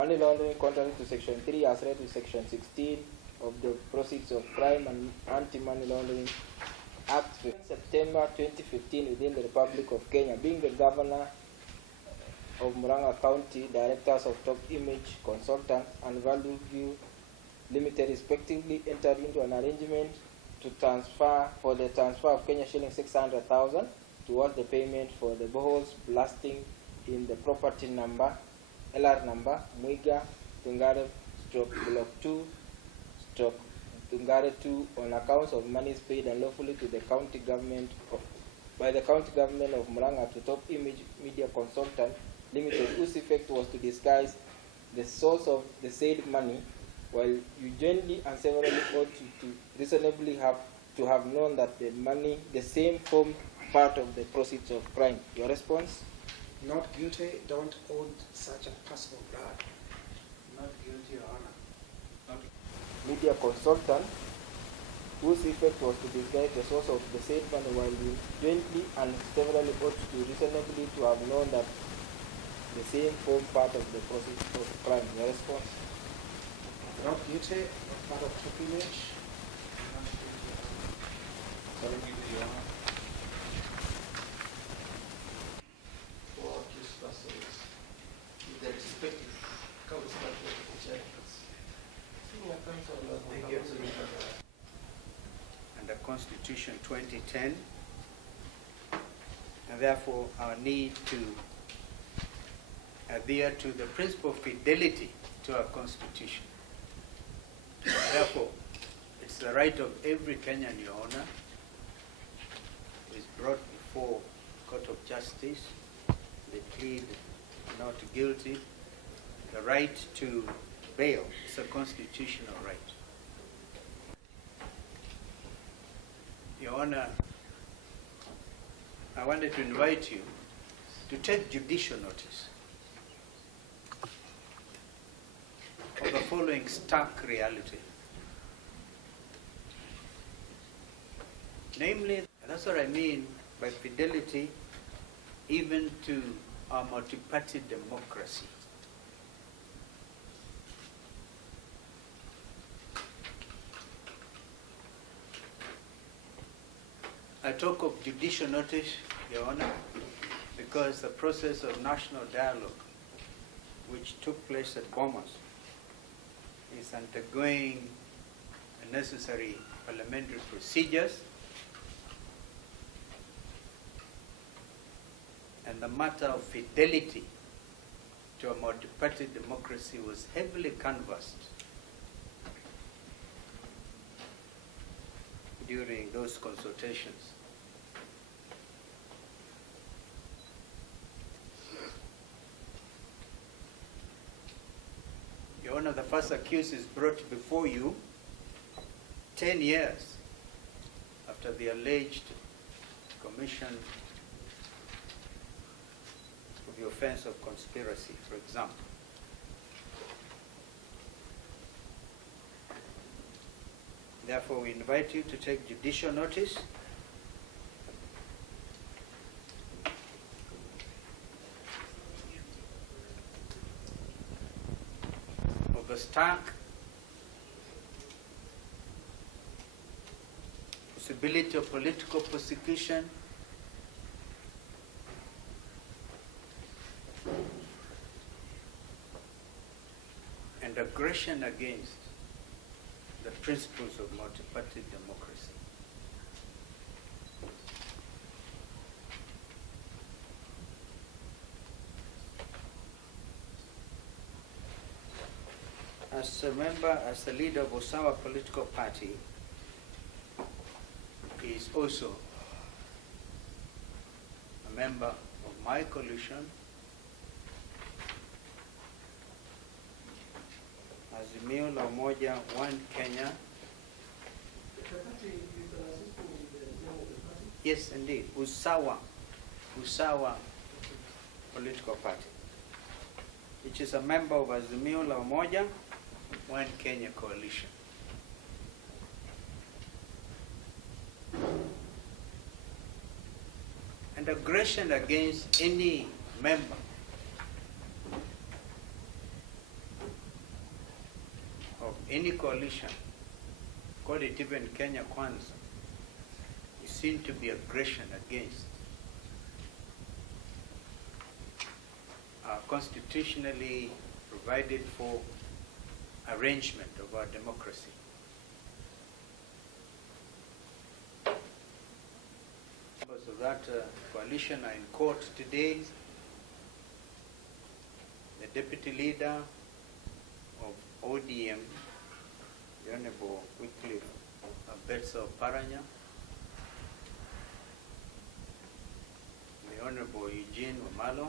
Money laundering contrary to Section 3 as read with Section 16 of the Proceeds of Crime and Anti-Money Laundering Act 15 September 2015 within the Republic of Kenya, being the Governor of Murang'a County, Directors of Top Image Consultants and Value View Limited respectively entered into an arrangement to transfer of Kenya shillings 600,000 towards the payment for the boreholes blasting in the property number LR number Mwiga Tungare Block 2 Tungare 2 on accounts of monies paid unlawfully to the county government by the county government of Murang'a to Top Image Media Consultant Limited, whose effect was to disguise the source of the said money, while you jointly and severally ought to reasonably have known that the money, the same, formed part of the proceeds of crime. Your response? Not guilty, don't own such a personal blood. Not guilty, Your Honor. Not Media consultant, whose effect was to disguise the source of the said money, while you jointly and severally ought to reasonably to have known that the same formed part of the proceeds of crime. Your response? Not guilty, not part of Top Image. guilty, Your Honor. For accused persons with their respective counterparts of the charges. Senior counsel, Thank you. Under Constitution 2010, and therefore our need to adhere to the principle of fidelity to our Constitution. Therefore, it's the right of every Kenyan, Your Honor, who is brought before court of justice, they plead not guilty, the right to bail is a constitutional right. Your Honor, I wanted to invite you to take judicial notice of the following stark reality. Namely, that's what I mean by fidelity even to our multi-party democracy. I talk of judicial notice, Your Honor, because the process of national dialogue which took place at Bomas is undergoing the necessary parliamentary procedures, and the matter of fidelity to a multi-party democracy was heavily canvassed during those consultations. Your Honor, the first accused is brought before you 10 years after the alleged commission of the offense of conspiracy, for example. Therefore, we invite you to take judicial notice of the stark possibility of political persecution and aggression against the principles of multi-party democracy. As a member, as the leader of Osawa political party, he is also a member of my coalition, Azimio la Umoja, One Kenya. Yes, indeed, Usawa political party, which is a member of Azimio la Umoja, One Kenya coalition. And aggression against any member of any coalition, call it even Kenya Kwanza, is seen to be aggression against constitutionally provided for arrangement of our democracy. Members of that coalition are in court today. The deputy leader of ODM, the Honorable Wycliffe Paranya, the Honorable Eugene Wamalwa,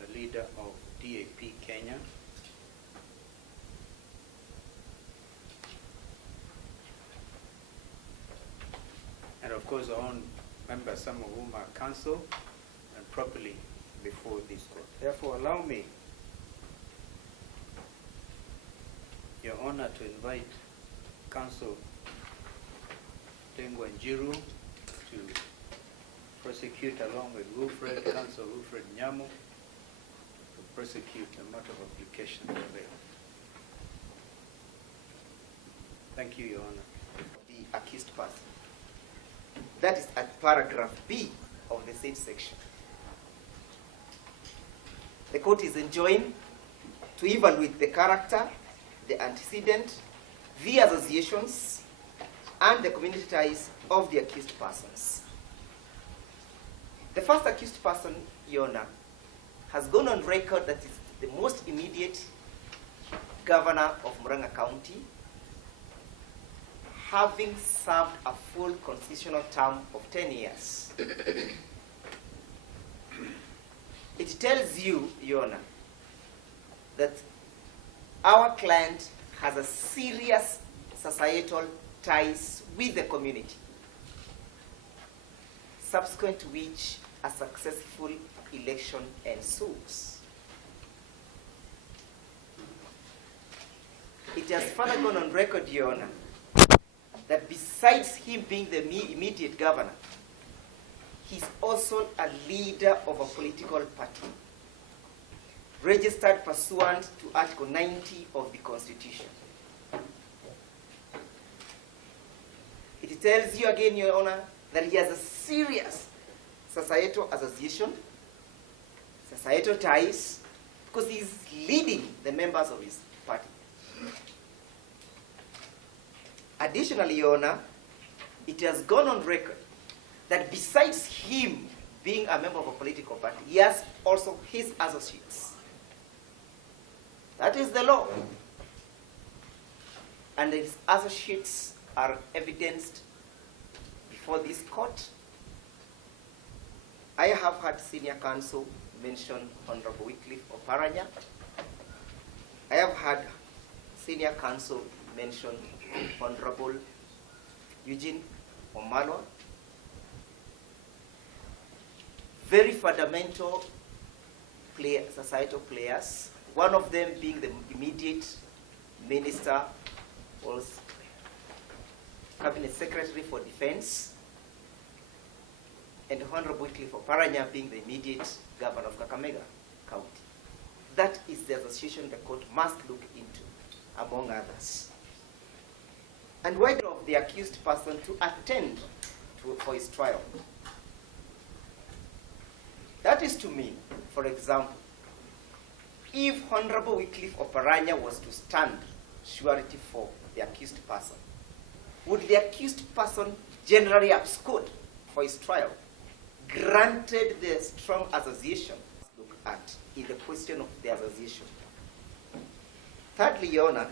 the leader of DAP Kenya, and of course our own members, some of whom are counsel and properly before this court. Therefore, allow me, Your Honor, to invite Counsel Tengwa Njiru to prosecute along with Counsel Wilfred Nyamu, to prosecute the matter of application of bail. Thank you, Your Honor. The accused person. That is at paragraph B of the said section. The court is enjoined to evaluate the character, the antecedent, the associations, and the community ties of the accused persons. The first accused person, Your Honor, has gone on record that is the most immediate governor of Murang'a County, having served a full constitutional term of 10 years. It tells you, Your Honor, that our client has a serious societal ties with the community, subsequent to which a successful election ensues. It has further gone on record, Your Honor, that besides him being the immediate governor, he's also a leader of a political party, registered pursuant to Article 90 of the Constitution. It tells you again, Your Honor, that he has a serious societal association, societal ties, because he's leading the members of his party. Additionally, Your Honor, it has gone on record that besides him being a member of a political party, he has also his associates. That is the law. And his associates are evidenced before this court. I have had senior counsel mention Honorable Wycliffe Paranya. I have had senior counsel mention Honorable Eugene Wamalwa. Very fundamental societal players, one of them being the immediate minister, was Cabinet Secretary for Defense, and Honorable Wycliffe Paranya being the immediate governor of Kakamega County. That is the association the court must look into, among others. And whether of the accused person to attend for his trial. That is to mean, for example, if Honorable Wycliffe Paranya was to stand surety for the accused person, would the accused person generally abscond for his trial, granted the strong association look at in the question of the association? Thirdly, Your Honor,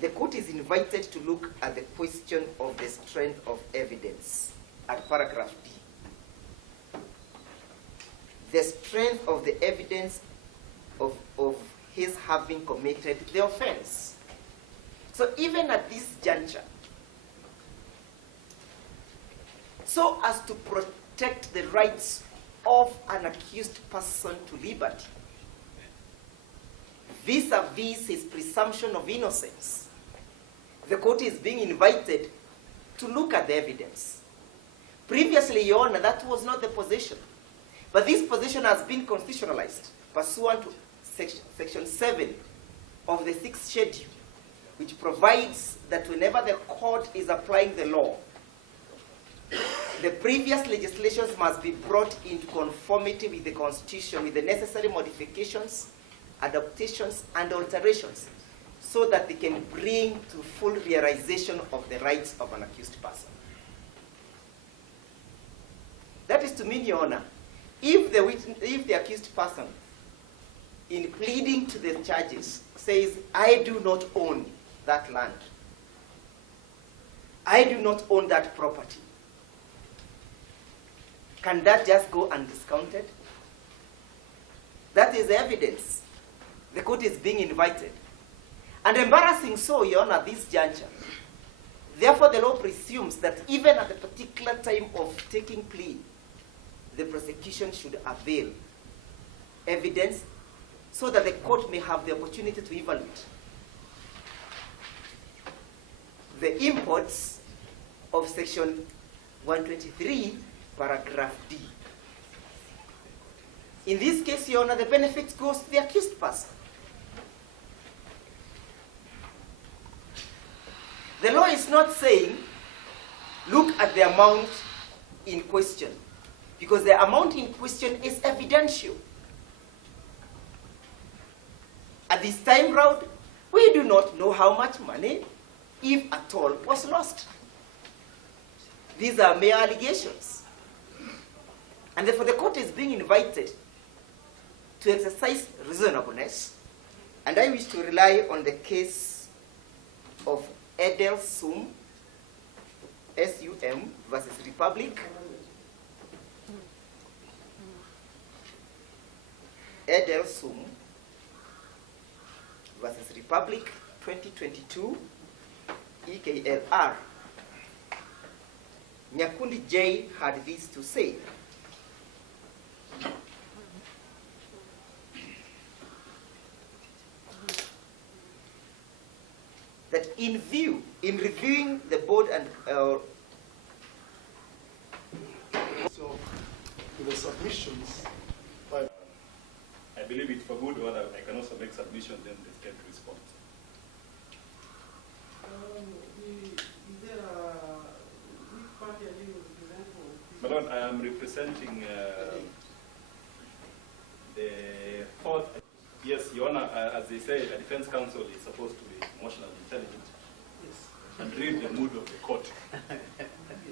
the court is invited to look at the question of the strength of evidence at paragraph D. The strength of the evidence of his having committed the offense. So even at this juncture, so as to protect the rights of an accused person to liberty, vis-a-vis his presumption of innocence, the court is being invited to look at the evidence. Previously, Your Honor, that was not the position. But this position has been constitutionalized pursuant to Section 7 of the 6th schedule, which provides that whenever the court is applying the law, the previous legislations must be brought into conformity with the Constitution with the necessary modifications, adaptations, and alterations so that they can bring to full realization of the rights of an accused person. That is to mean, Your Honor, if the accused person, in pleading to the charges, says, I do not own that land, I do not own that property, can that just go undiscounted? That is evidence. The court is being invited. And embarrassing so, Your Honor, this juncture. Therefore, the law presumes that even at the particular time of taking plea, the prosecution should avail evidence so that the court may have the opportunity to evaluate the imports of Section 123, Paragraph D. In this case, Your Honor, the benefits goes to the accused person. The law is not saying, look at the amount in question, because the amount in question is evidential. At this time round, we do not know how much money, if at all, was lost. These are mere allegations. And therefore the court is being invited to exercise reasonableness, and I wish to rely on the case of Edel Sum, S-U-M, versus Republic. Edel Sum versus Republic, 2022, EKLR. Nyakundi J had this to say. That in reviewing the board and so with the submissions, I believe it for good order. I can also make submission, then the state responds. Is there which party are you representing? Malone, I am representing the fourth. Yes, Your Honor, as they say, a defense counsel is supposed to be emotionally intelligent, Yes. and read the mood of the court.